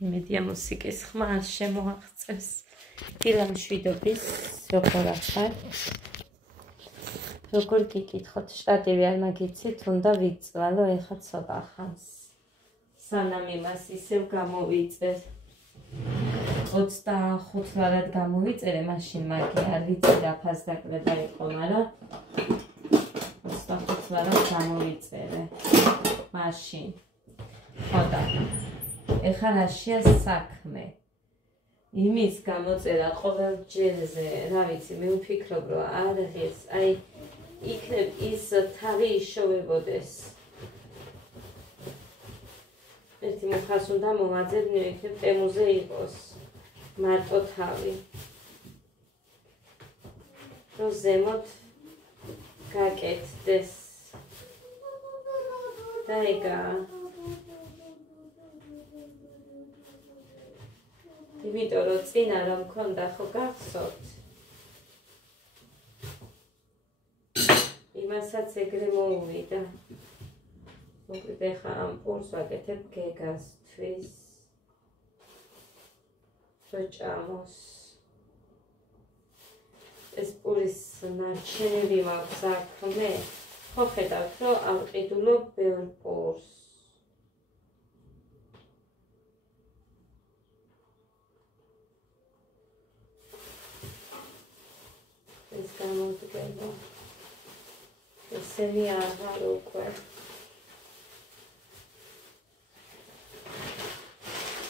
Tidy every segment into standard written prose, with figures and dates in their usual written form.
მედია მუსიკის ხმა შემოაღწევს დილამშვიდობის როგორ ახარ როგორ გიკითხოთ შტატივი არ მაგიცით უნდა ვიწვალო ეხლა ცოტა ხანს სანამ იმას ისევ გამოვიწერ 25 ლარად გამოვიწერე მაშინ მაგი არ ვიწირა ფასდაკლება იყო მაგრამ 25 ლარად გამოვიწერე მაშინ ხოდა ეხლა რაშია საქმე იმის გამოწერა ყოველ ჯერზე რა ვიცი მე ვფიქრობ რომ არის აი იქნებ ის თავი იშოვებოდეს ერთი მხარს უნდა მოვაძებნიო იქნებ ტემუზე იყოს მარტო თავი რომ ზემოთ გაკეთდეს და ეგა იმიტომ რომ წინა რომ მქონდა ხო გახსოვთ იმასაც ეგრე მოუვიდა მოკლედ ეხლა ამ პურს ვაკეთებ გეგასთვის რომ ჭამოს ეს პურის ნარჩენები მაქვს საქმე ხო ხედავთ რომ ავყიდულობ ბევრ პურს ეს გამოდგება ესენი აღარ უკვე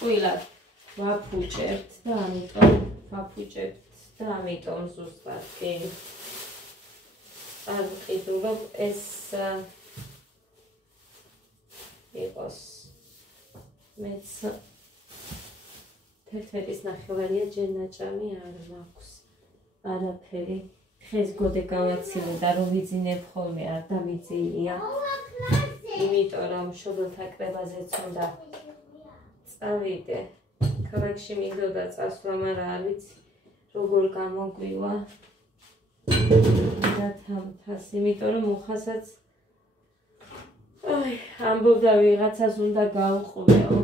უილად ვაფუჭებთ და ამიტომ ზუსტად კი არ ვყიდულობ ეს იყოს მეც 11-ის ნახევარია ჯერ ნაჭამი არ მაქვს არაფერი ხეს გოდე გავაცილე და რომ ვიძინებ ხოლმე არ დამიძინია იმიტომ რომ მშობელთა კრებაზეც უნდა წავიდე ქალაქში მინდოდა წასვლა მაგრამ არ ვიცი როგორ გამოგვივა და თამთას იმიტომ რომ უხასაც აი ამბობდა ვიღაცას უნდა გავყვეო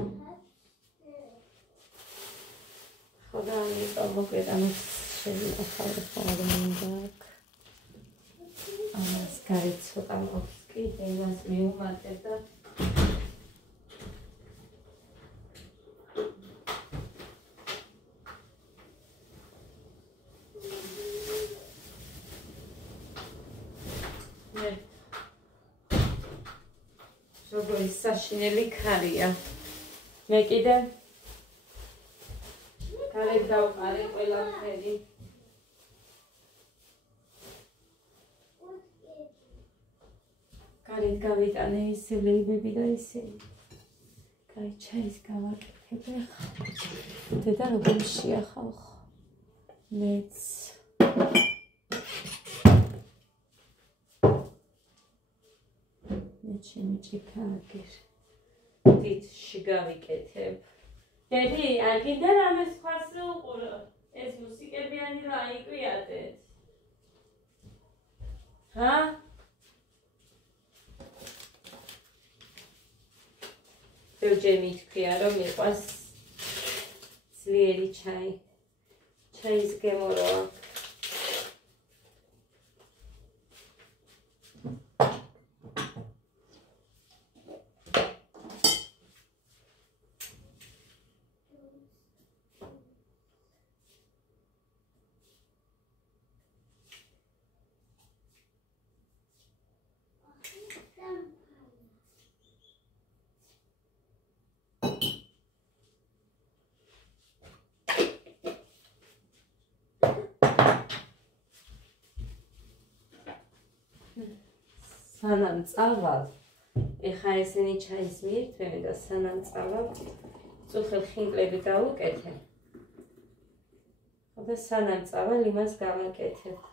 ხო და ამიტომ მოკლედ ამას ახალი ხარ მინდა ამას გარეთ ცოტა მოხს კიდე იმას მიუმატებ და როგორი საშინელი ქარია მე კიდე გარეთ დავყარე ყველაფერი გარეთ გავიტანე სილეიბები და ისინი კაი ჩაის გავაკეთებ ახლა დედა როგორ შეახალხო მეც ჩიქაგერ დიდში გავიკეთებ დედი არ გინდა რამე სხვას რო უყურო ეს მუსიკებიანი რა იკვიატეთ ჰა ბევრჯერ მითქვია რომ მიყვარს ძლიერი ჩაი ჩაის გემორო სანამ წავალ ეხა ესენი ჩაის მიირთმევენ და სანამ წავალ წუხელ ხინკლები გავუკეთე და სანამ წავალ იმას გავაკეთებ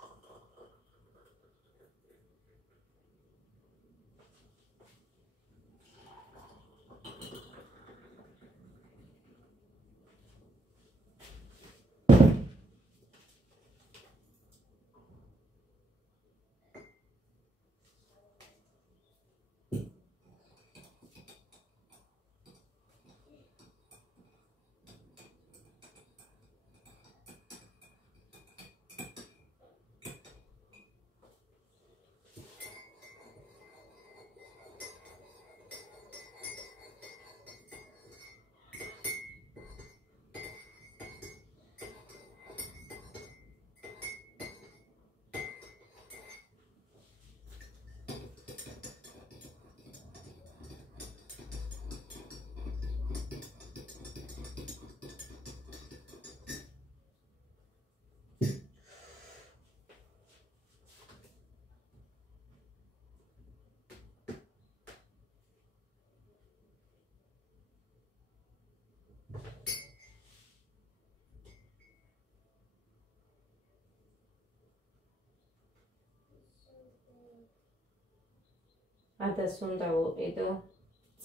ადას უნდა ვუყიდო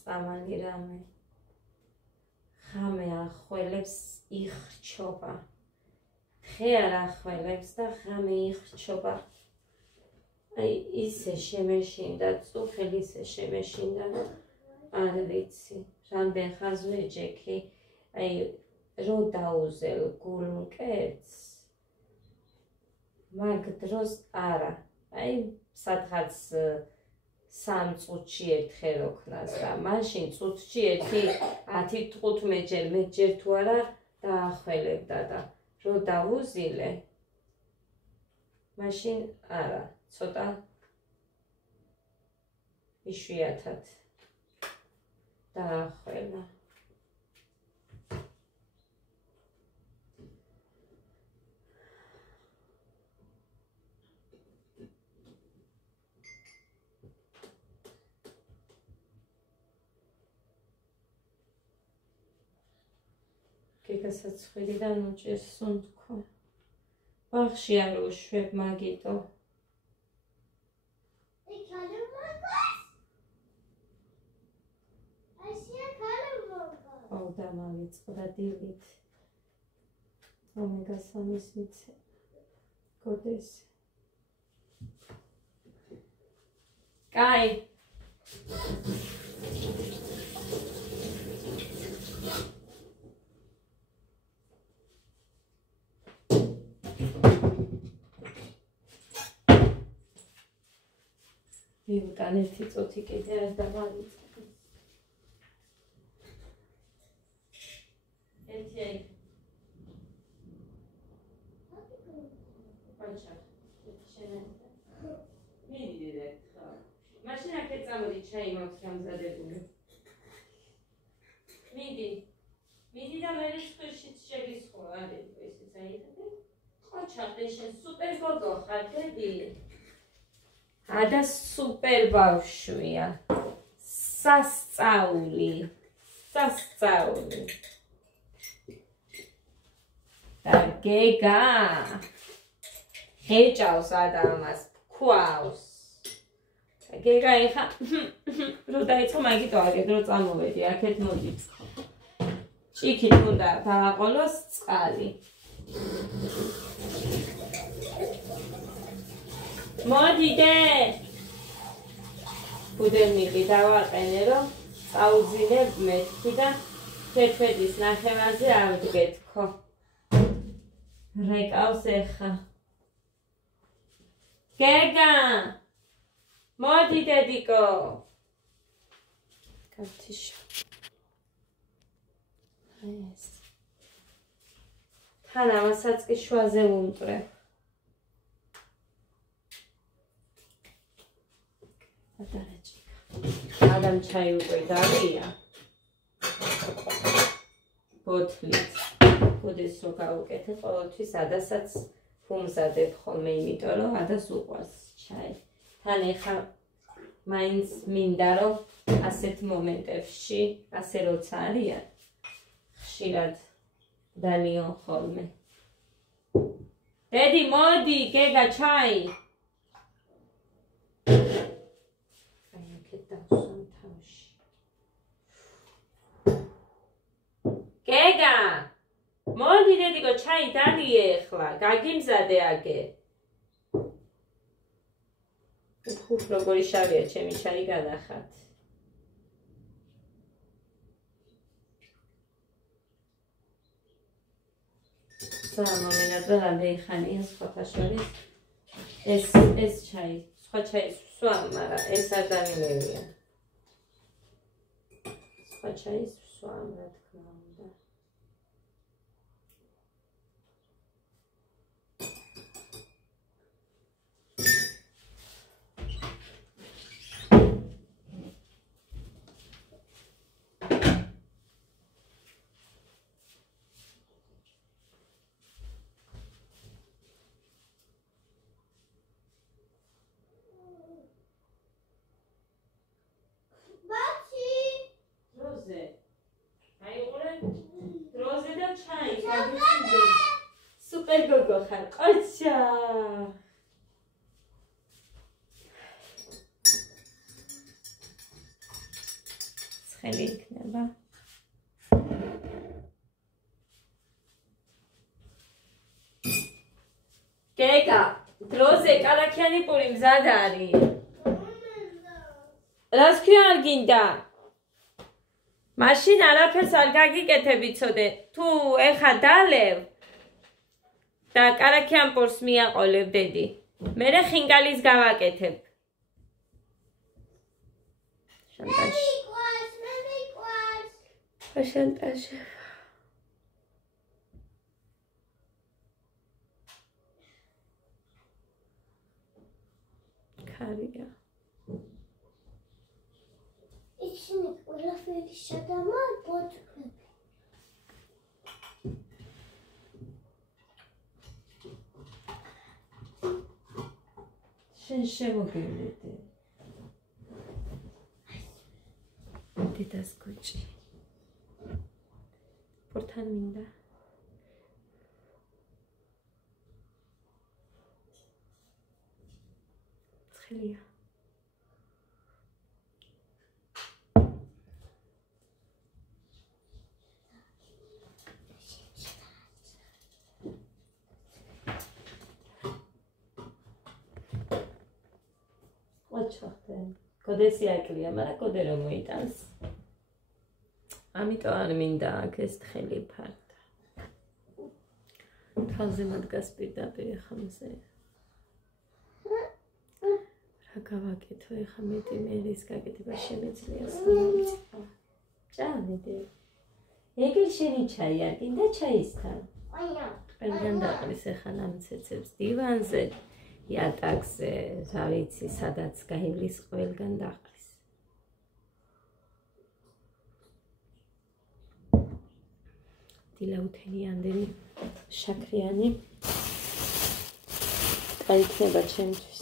წამალი რამე ხამე ახველებს იხრჩობა ხე არ ახველებს და ხამე იხრჩობა აი ისე შემეშინდა წუხელი ისე შემეშინდა არ ვიცი რამდენ ხანს ვეჯექი აი რო დაუზელ გულმკერდს მაგ დროს არა აი სადღაც 3 წუთში ერთხელ ოქნას და მაშინ წუთში 10-15 ჯერ თუ არა დაახველებდა და რო დაუზილე მაშინ არა ცოტა იშვიათად დაახველა გეგასაცხვირიდან უჭერს სუნთქვა ბაღში არ უშვებ მაგიტო და მავიწყდა დილით ომეგა-3-ის მიცე გოდეს კაი ვიუტან ერთი წუთი კიდე არ დამავიწყდა ერთი აი ბაჩა შენედა მიდი დედახა მაშინ აქეთ წამოდი ჩაი მაქვს გამზადებული მიდი და მე სხირშიც შეგისხო არის ესეც აიღები ყოჩახე შენ სუპერ გოგო ხარ დედი ადა სუპერ ბავშვია სასწაული და გეგა ხეჭავს ადამიანს ქვავს გეგა ეხა რო დაიწყო მაგიტო აგეთ რო წამოვედი აქეთ მოდი ჭიქით უნდა დააყოლოს წყალი მოდიდე ბუდელნიკი დავაყენე რომ წაუძინებ მეთქი და თეთრედის ნახევარზე ავდგეთქო რეკავს ეხა გეგა მოდი დედიკო კაციშა ეს თან ამასაც კი შვაზე ვუმტრე ადამ ჩაი უკვე დავია ბოთლით ბუდეს რო გავუკეთე ყოველთვის ადასაც ვუმზადებ ხოლმე იმიტომ რომ ადას უყვარს ჩაი თან ეხა მაინც მინდა რომ ასეთ მომენტებში ასე როცა არიან ხშირად დალიონ ხოლმე დედი მოდი გეგა ჩაი გეგა მოდი დედიკო ჩაი დალიე ახლა გაგიმზადე აგე უხ როგორი შავია ჩემი ჩაი განახათ სამომენტად რამდენი ხანია სხვათა შორის ეს ჩაი სხვა ჩაი სვა მაგრამ ეს არ დამიმევია სხვა ჩაი სვა რა თქმა უნდა Super gogo ხარ, ყოჩა. ცხელი იქნება. გეგა, დროზე კალაქიანი პური მზად არის. რას ქვია არ გინდა? მაშინ არაფერს არ გაგიკეთებ იცოდე. თუ ეხა დალევ და კალაქიან პურს მიაყოლებ დედი. მერე ხინკალის გავაკეთებ. შანტაჟი. შანტაჟი. ხარია. ისინი ყველაფერი შედამა ბოთლები. შენ შემოგივლიდე. დედას კოჭი. პორთან მინდა. ცხელია. კოდესი აკლია, მაგრამ კოდე რომ მოიტანს. ამიტომ არ მინდა აქ ეს თხელი ფარდა. თავზე მაგას პირდაპირ ახლა მზე. რა გავაკეთო ახლა მეტი მერის გაკეთება შემეძლია სამომწყო. ჭამიდე. ეგ შენი ჩაი არ გინდა ჩაისთან? ყველგან დაყრის ახლა ნამცეცებს დივანზე. იატაკზე, რა ვიცი, სადაც გაივლის ყველგან დაყრის. დილაუთენიანდელი შაქრიანი გაიქნება ჩემთვის.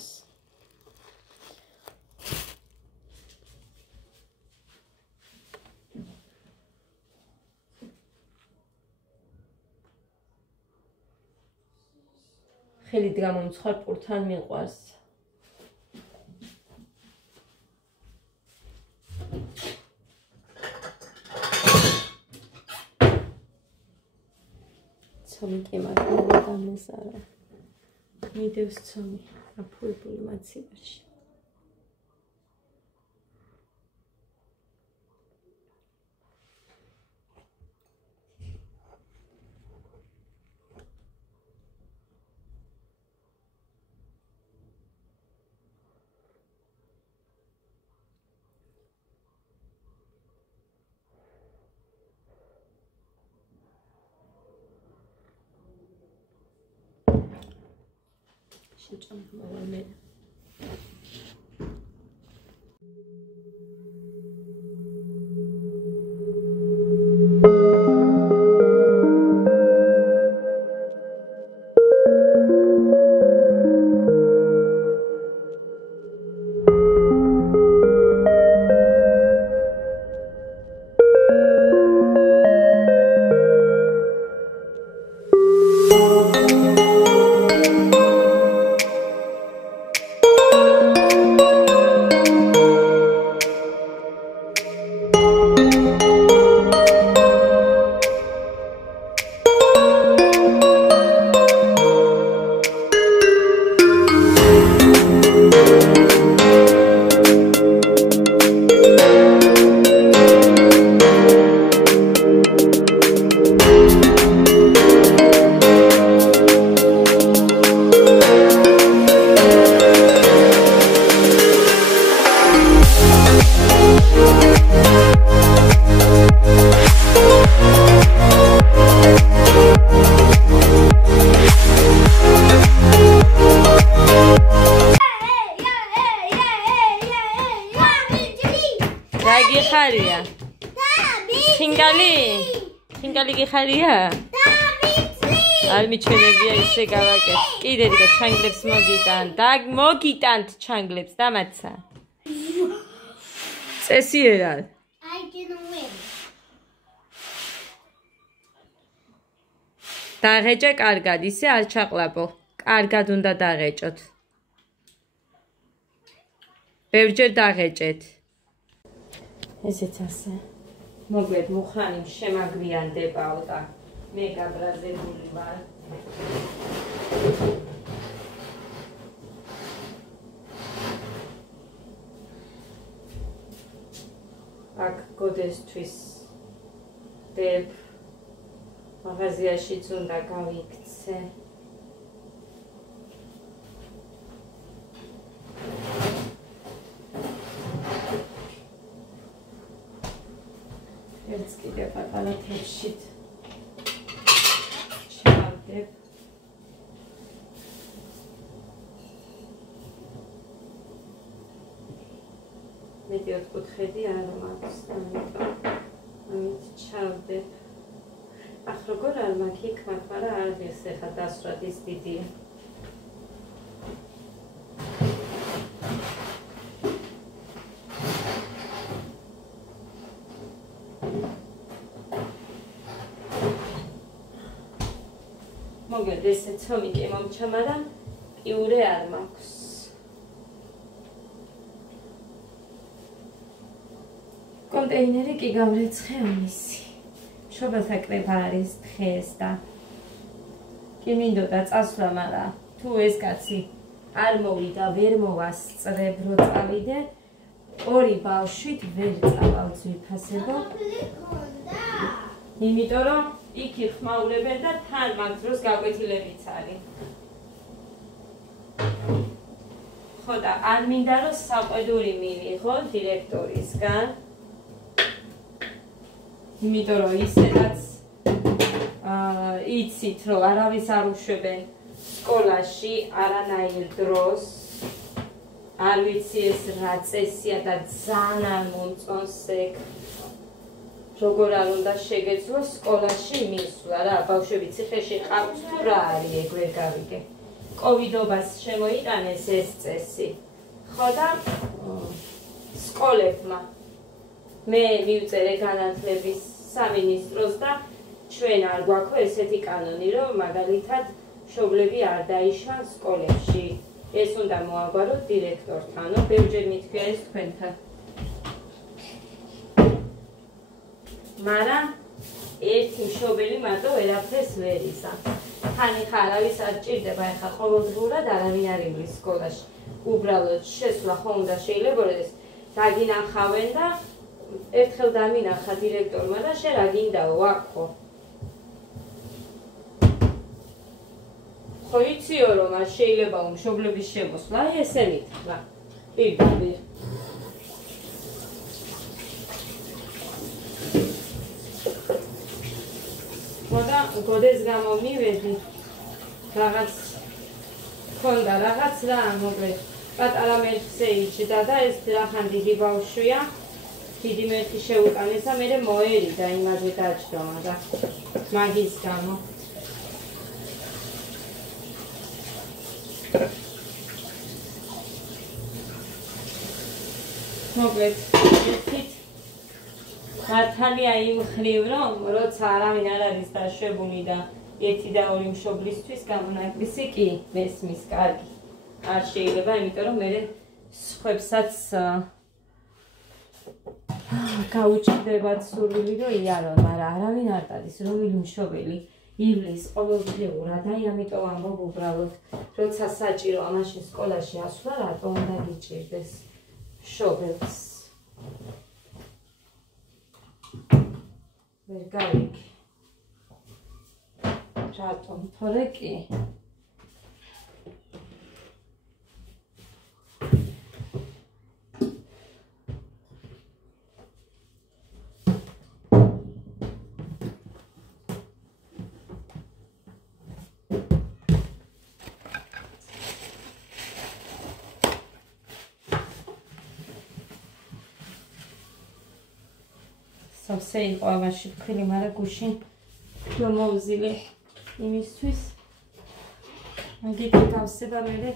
ხელით გამომცხარ პურთან მიყვარს. ცომი კი მაგარი დამეზარა. მიდევს ცომი აფუებული მაცივარში. შეჭამდა ხარია? ხინკალი გიხარია? არ მიჩვენებია ისე გავაკეთე. კიდე დიკა ჩანგლებს მოგიტან. მოგიტანთ ჩანგლებს დამაცა. წესი ერარ. I didn't win. დაღეჭე კარგად, ისე არ ჩაყლაპო. კარგად უნდა დაღეჭოთ. ბევრჯერ დაღეჭეთ. ესეც ასე. მოგვედ მუხრანი შემაგვიანდებაო და მე გაბრაზებული ვარ. აქ გოდესთვის დებ მაღაზიაშიც უნდა გავიქცე. ერთს კიდე პატარა თებშით ჩავდებ. მეტი ოთხკუთხედი არ მაქვს, ამით ჩავდებ. ახ როგორ არ მაქვს იქ მაქვს, მაგრამ არ ღირს ეხა დასვრად ის დიდია. მოგეთ ესე ცომი კი მომჩა, მაგრამ პიურე არ მაქვს. კონტეინერი კი გავრეცხე ამისი. მშობელთა კრება არის დღეს და კი მინდოდა წასვლა, მაგრამ თუ ეს კაცი არ მოვიდა, ვერ მოვასწრებ რო წავიდე, ორი ბავშვით ვერ წავალ ძვირფასებო. იმიტომ რომ იქ იხმაურებენ და თან მაგ დროს გაკვეთილებიც არის. ხო და არ მინდა რომ საყვედური მივიღო დირექტორისგან. იმიტომ რომ ისედაც იცით რომ არავის არ უშვებენ სკოლაში არანაირ დროს. არ ვიცი ეს რა წესია და ძალიან არ მომწონს ეგ. როგორ არ უნდა შეგეძლო სკოლაში მისვლა რა, ბავშვები ციხეში ყავთ თუ რა არის ეგ ვერ გავიგე. კოვიდობას შემოიტანეს ეს წესი. ხო და სკოლებმა მე მივწერე განათლების სამინისტროს და ჩვენ არ გვაქვს ესეთი კანონი, რომ მაგალითად მშობლები არ დაიშვან სკოლებში. ეს უნდა მოაგვაროთ დირექტორთან, ბევრჯერ მითქვია ეს თქვენთან. მაგრამ ერთი მშობელი მარტო ვერაფერს ვერ იზამს. თან ხა არავის არ ჭირდება, ეხა ყოველდღურად არავინ არ ივლის სკოლაში. უბრალოდ შესვლა ხო უნდა შეიძლებოდეს დაგინახავენ და ერთხელ დამინახა დირექტორმა და შენ რა გინდაო აქ ხო? ხო იციო რომ არ შეიძლება მშობლების შემოსვლა, აი ესე მითხრა. პირდაპირ. ხოდა გოდეს გამო მივედი. რაღაც ქონდა რაღაც რა მოკლედ. პატარა მერხზე იჭდა და ეს რახან დიდი ბავშვია. დიდი მერხი შეუტანესა, მე მოერიდა იმაზე დაჭდომა და მაგის გამო. მოკლედ, ერთით მართალია იმ ხრივ, რომ როცა არავინ არ არის დაშვებული და ერთი და ორი მშობლისთვის გამონაკლისი კი მესმის კარგი. არ შეიძლება, იმიტომ რომ მე სხვებსაც გაუჭირდებათ სურვილი, რომ იარონ, მაგრამ არავინ არ დადის, რომელი მშობელი ივლის ყოველდღიურად, აი ამიტომ ამბობ უბრალოდ, როცა საჭირო ამაში სკოლაში ასვლა, რატო უნდა გიჭირდეს მშობელს. ვერ გავიგე. რატომ, თორე კი. სავსე იყო ამაში ვქილი, მაგრამ გუშინ მომოვზილე იმისთვის. მაგით გავსება მე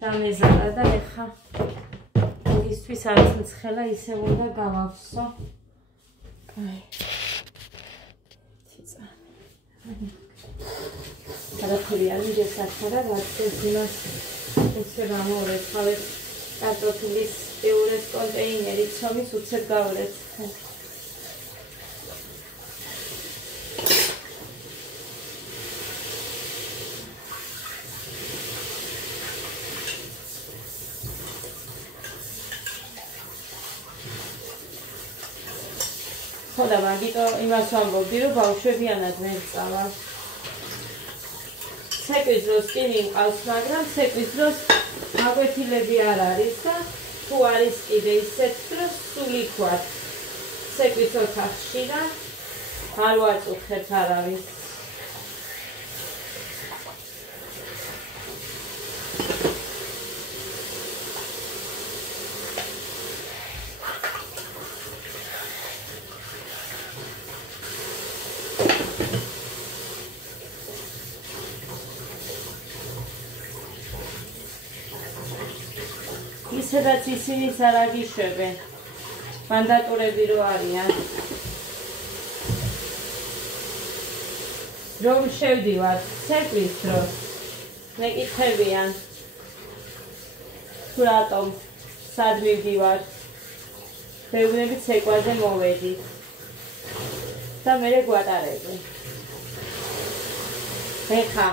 დამეზარა და ეხა იმისთვის არის მცხელა, ისე უნდა გავავსო. კაი. ციცა. არაფერი არ მიდესახარა, რაც ეს იმას ესე გამორე თავის კარტოფილის პიურეს კონტეინერი ცომის უცებ გავრეცხე. ხოდა მაგიტო იმას ვამბობდი, რომ ბავშვებიანად ვერ წავა. ცეკვის დროს კი მიყავს, მაგრამ ცეკვის დროს გაკვეთილები არ არის და თუ არის კიდე ისეთ დროს სულ იქ ვარ. ცეკვის ოთახში და არ ვაწუხებ არავის. სადაც ისინიც არ აგიშვებენ, მანდატურები რო არიან. რომ შევდივარ ცეკვის დროს, მეკითხებიან, თუ რატომ, სად მივდივარ, ვეუბნები ცეკვაზე მოვედით და მერე გვატარებენ. ეხა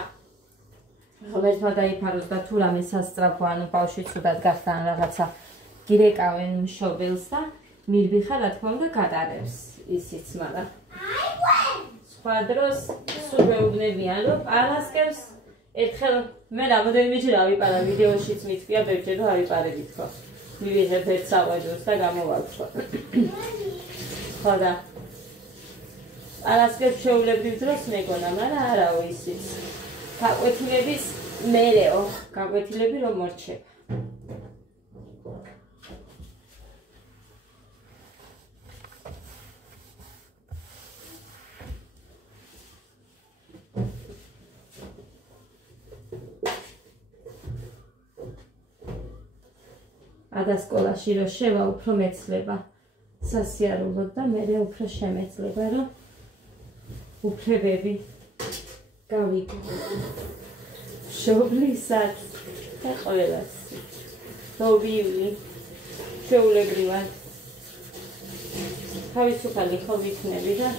ღმერთმა დაიფაროს და თუ რამე სასწრაფო, ანუ ბავშვი ცუდად გახდა ან რაღაცა გირეკავენ მშობელს და მირბიხა რა თქმა უნდა გატარებს ისიც, მაგრამ სხვა დროს სულ მეუბნებიან, რომ პარასკევს ერთხელ მე რამოდენიმეჯერ ავიპარა, ვიდეოშიც მითქვია ბევრჯერ, რომ ავიპარებით ხო. მივიღებ ერთ საყვედურს და გამოვაგდო. ხო და პარასკევს შეულებრივ დროს მეგონა, მაგრამ არაო ისიც. გაკვეთილების მერეო, გაკვეთილები რომ მორჩება. ადა სკოლაში რო შევა უფრო მეცლება სასიარულოდ და მერე უფრო შემეძლება, რომ უფლებები გავიგო მშობლისაც და ყველას. დობილი შეულებრივად თავისუფალი ხო ვიქნები და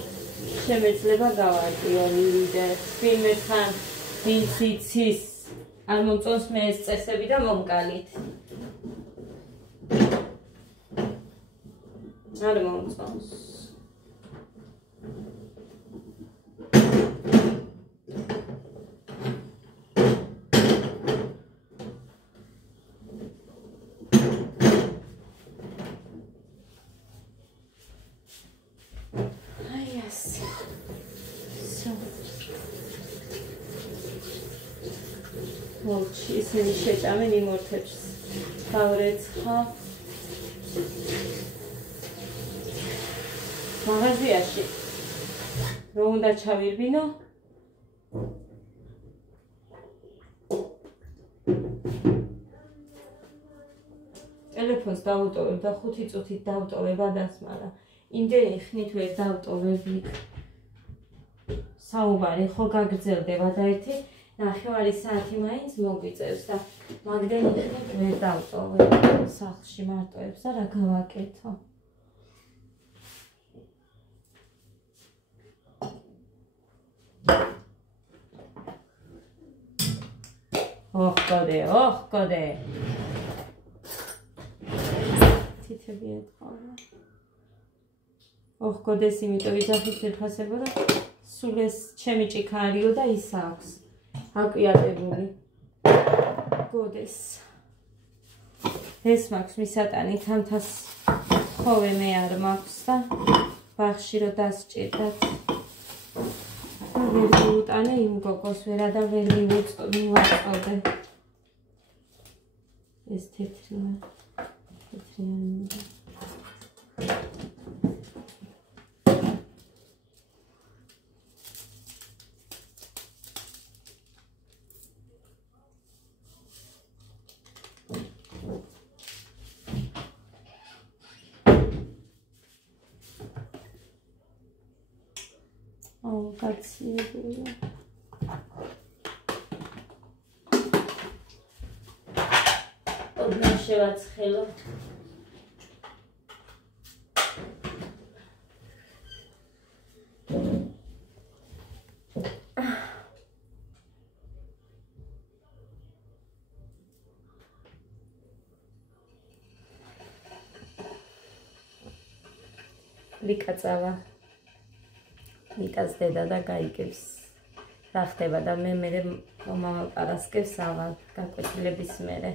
შემეძლება გავარკვიო ლიდერს, ვინმე თან ვინც იცის არ მომწონს მე ეს წესები და მომკალით. არ მომწონს. ისინი შეჭამენ იმორთებს. გავრეცხა. მაღაზიაში რომ უნდა ჩავირბინო, ტელეფონს დავუტოვებ და 5 წუთით დავტოვებ ადას, მაგრამ იმდენი ხნით ვერ დავტოვებ. საუბარი ხო გაგრძელდება და ერთი ნახევარი საათი მაინც მოგვიწევს და მაგდენი ხნით ვერ დავტოვებ სახლში მარტოებს და რა გავაკეთო. ოხ კოდე. თითები ეთყობა. ოხ კოდეს იმიტომ ვიძახით ვიფასებო და სულ ეს ჩემი ჭიქა არისო და ის აქვს. აკვიატებული გოდეს. ეს მაქვს მისატანი თამთას ხოვე მე არ მაქვს და ბაღში რო დასჭირდათ. ვერ მიუტანე იმ გოგოს ვერა და ვერ მივაწოდე. ეს თეთრია. გაციებია. ოდნა შევაცხელო. ლიკა წავა. ლიკას დედა და გაიგებს რა ხდება და მე მამა პარასკევს ავალ გაკვეთილების მერე.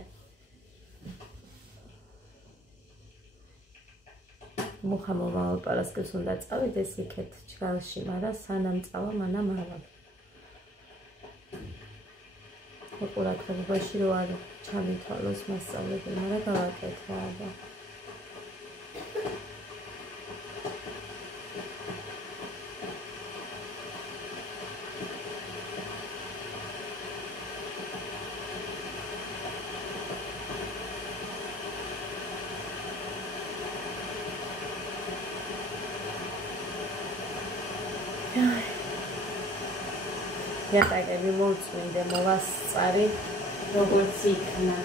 მუხა მომავალ პარასკევს უნდა წავიდეს იქეთ ჯგალში, მაგრამ სანამ წავა, მანამ ავალ. ყურადღებაში რო არ ჩამითვალოს მასწავლებელი, მაგრამ გავაკეთე აბა. იატაკები მოვწმინდე, მოვასწარი, როგორც იქნა.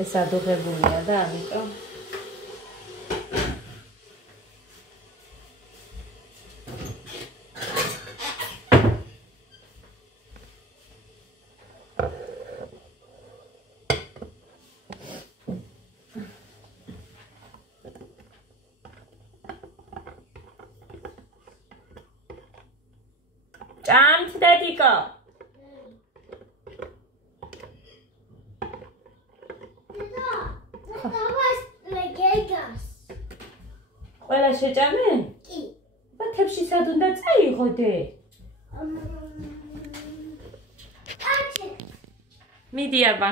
ეს ადუღებულია და ამიტომ ჭამთ დედიკო ყველა შეჭამე? კი. ბათებში სად უნდა წაიღოდე? მიდი აბა.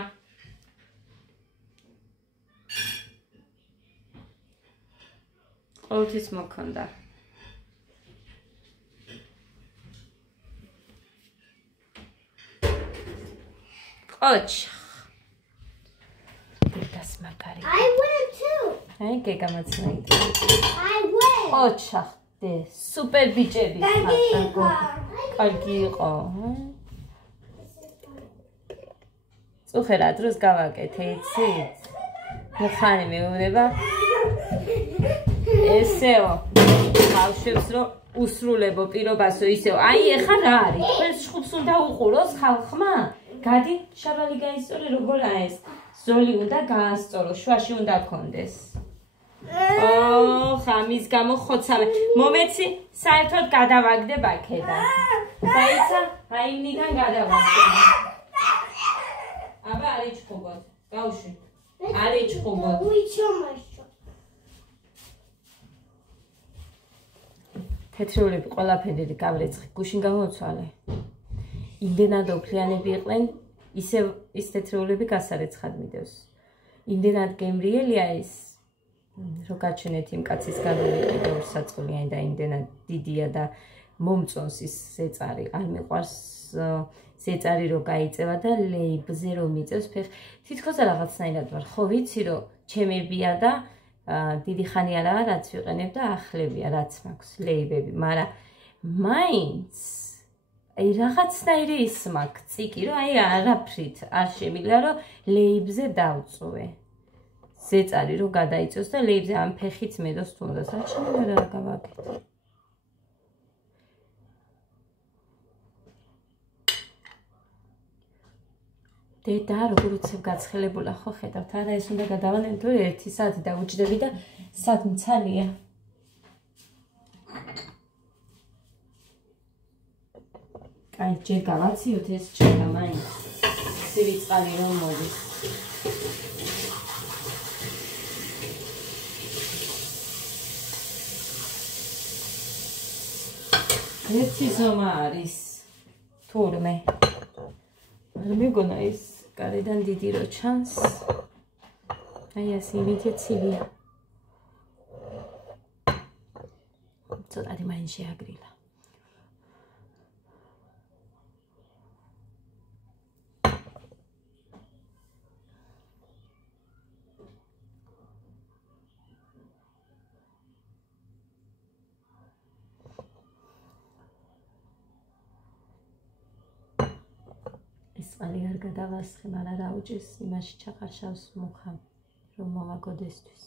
ყოველთვის მოქონდა. ოჩ. დედას მაგარი. I went too. აი გეგამაცნაიდი. I went. ოჩახდე, სუპერ ბიჭები ხარ. კარგი იყო. წუხე რა დროს გავაკეთე, იცით? მოხანი მეუბნება. ესეო. ბავშვებს რო უსრულებო პირობასო ისეო. აი ეხა რა არის? თქვენს შხუბს უნდა უყუროს ხალხმა? გადი, შაბალი გაისწორი როგორა ეს? ზოლი უნდა გაასწორო, შუაში უნდა გქონდეს. ხამის გამო ხოცავე. მომეცი, საერთოდ გადავაგდებ აქედან. დაიცა, აიმნიდან გადავაგდებ. აბა არ იჩხუბოთ. გავუშვი. არ იჩხუბოთ. უიჩომაშო. თეთრეულები ყველაფერი გავრეცხი, გუშინ გამოვცვალე. იმდენად ოფლიანები იყვნენ, ისევ ის თეთრეულები გასარეცხად მიდევს. იმდენად გემრიელია ის, რო გაჩვენეთ იმ კაცის განვიყიდე ორსაწყლიანი და იმდენად დიდია და მომწონს ის ზეწარი. არ მიყვარს ზეწარი რო გაიწევა და ლეიბზე რო მიწევს ფეხი. თითქოს რაღაცნაირად ვარ, ხო ვიცი რომ ჩემებია და დიდი ხანი არაა რაც ვიყენებ და ახლებია რაც მაქვს ლეიბები, მაგრამ მაინც აი რაღაცნაირი ის მაქვს ციკი, რომ აი არაფრით არ შემიძლია რომ ლეიბზე დავწვე. ზეწარი რო გადაიწევს და ლეიბზე ამ ფეხით მედოს თუნდაც არ შემიძლია რა გავაკეთე. დედა როგორ უცებ გაცხელებულა ხო ხედავთ, არა ეს უნდა გადავანებო თუ 1 საათი დაუჯდები და სად მცალია. აი ჯერ გავაციოთ ეს ჩადა მაინც. სივი წყალი რომ მოდის. ერთი ზომა არის თურმე. არ მეგონა ის გარედან დიდი რო ჩანს. აი ასე იმითი ცივია. ცოტათი მაინც შეაგრილა. წყალი არ გადავასხე, მაგრამ რა უჭირს იმაში ჩახარშავს მუხამ, რომ მომაგოდესთვის.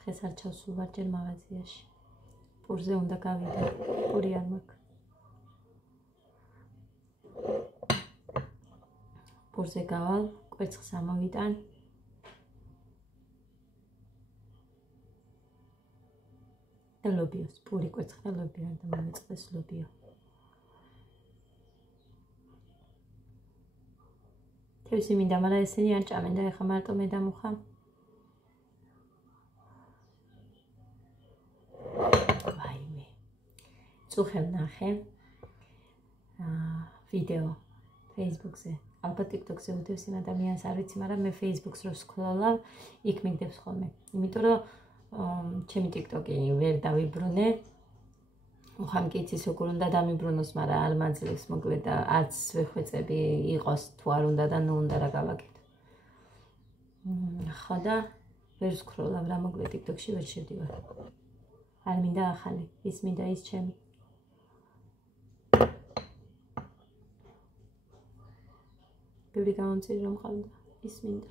დღეს არ ჩავსულ ვარ ჯერ მაღაზიაში. პურზე უნდა გავიდე, პური არ მაქვს. პურზე გავალ, კვერცხს ამოვიტან. და ლობიოს, პური კვერცხი და ლობიო, და მომეწყდეს ლობიო. თევზი მინდა, მაგრამ ესენი არ ჭამენ და ეხა მარტო მე და მუხა. ვაიმე. წუხელ ნახე ვიდეო Facebook-ზე. ალბათ TikTok-ზე უდევს იმ ადამიანს, არ ვიცი, მაგრამ მე Facebook-ს რო სკროლავ, იქ მიგდებს ხოლმე. იმიტომ რომ ჩემი TikTok-ი ვერ დავიბრუნე. უხამ კი იცის როგორ უნდა დამიბრუნოს, მაგრამ არ მაძლევს მოკლედ და არც ვეხვეწები იყოს თუ არ უნდა და ნუ უნდა რა გავაკეთო. ხო და ვერ სკროლავ რა მოკლედ TikTok-ში ვერ შევდივარ. არ მინდა ახალი, ის მინდა ის ჩემი. ბევრი გამომწირი რომ ყავდა, ის მინდა.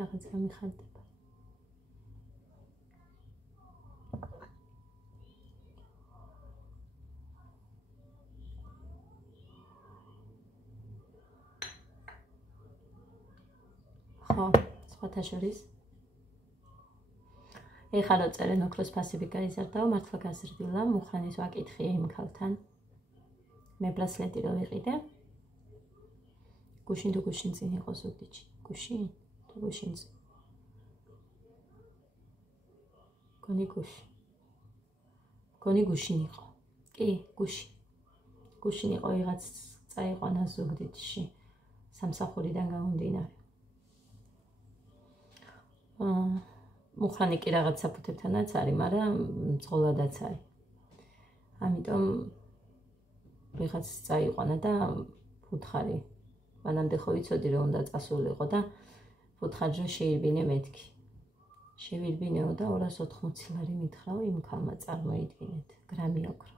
რაღაც გამიხარდება. ხო, სხვათა შორის. ეხლა რო წერენ ოქროს ფასები გაიზარდაო, მართლა გაზრდილა, მუხრანის ვაკითხე იმ ქალთან. მე ბრასლეტი რო ვიყიდე. გუშინ თუ გუშინ წინ იყო ზუგდიდში. გუშინ თუ გუშინ წინ. გონი გუშინ იყო. კი, გუშინ. გუშინ იყო ვიღაც წაიყვანა ზუგდიდში. სამსახურიდან გამომდინარე. მუხრანი კი რაღაც საფუთებთანაც არის, მაგრამ ძღოლადაც არის. ამიტომ ვიღაც წაიყვანა და ფუთხარი. მანამდე ხო ვიცოდი რომ უნდა წასულიყო და ფუთხარი რომ შეირბინე მეთქი. შევირბინეო და 280 ლარი მითხრაო იმ ქალმა წარმოიდგინეთ, გრამი ოქრო.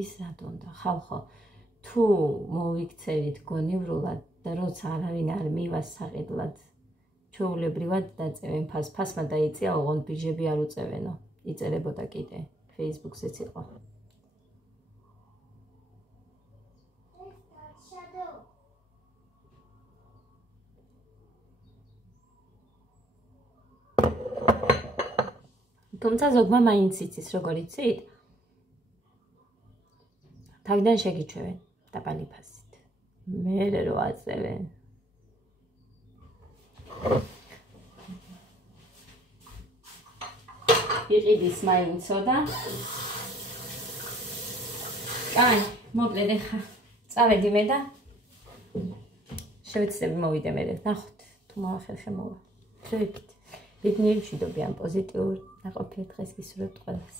ის რატონდა? ხალხო, თუ მოვიქცევით გონივრულად და როცა არავინ არ მივას საყიდლად, ჩვეულებრივად დაწევენ ფასმა დაიწია ოღონდ ბიჟები არ უწევენო. იწერებოდა კიდე, Facebook-ზეც იყო. თუმცა ზოგმა მაინც იცის, როგორ იცით? თავიდან შეგიჩვევენ დაბალი ფასით. მერე რო აწევენ. იყიდის მაინცო და კაი, მოკლედ ეხა წავედი მე და შევეცდები მოვიდე მერე. ნახოთ, თუ მოახერხე მოვა. შევიდით. ბედნიერი მშვიდობიან პოზიტიურ ნაყოფიერ დღეს გისურვებთ ყველას.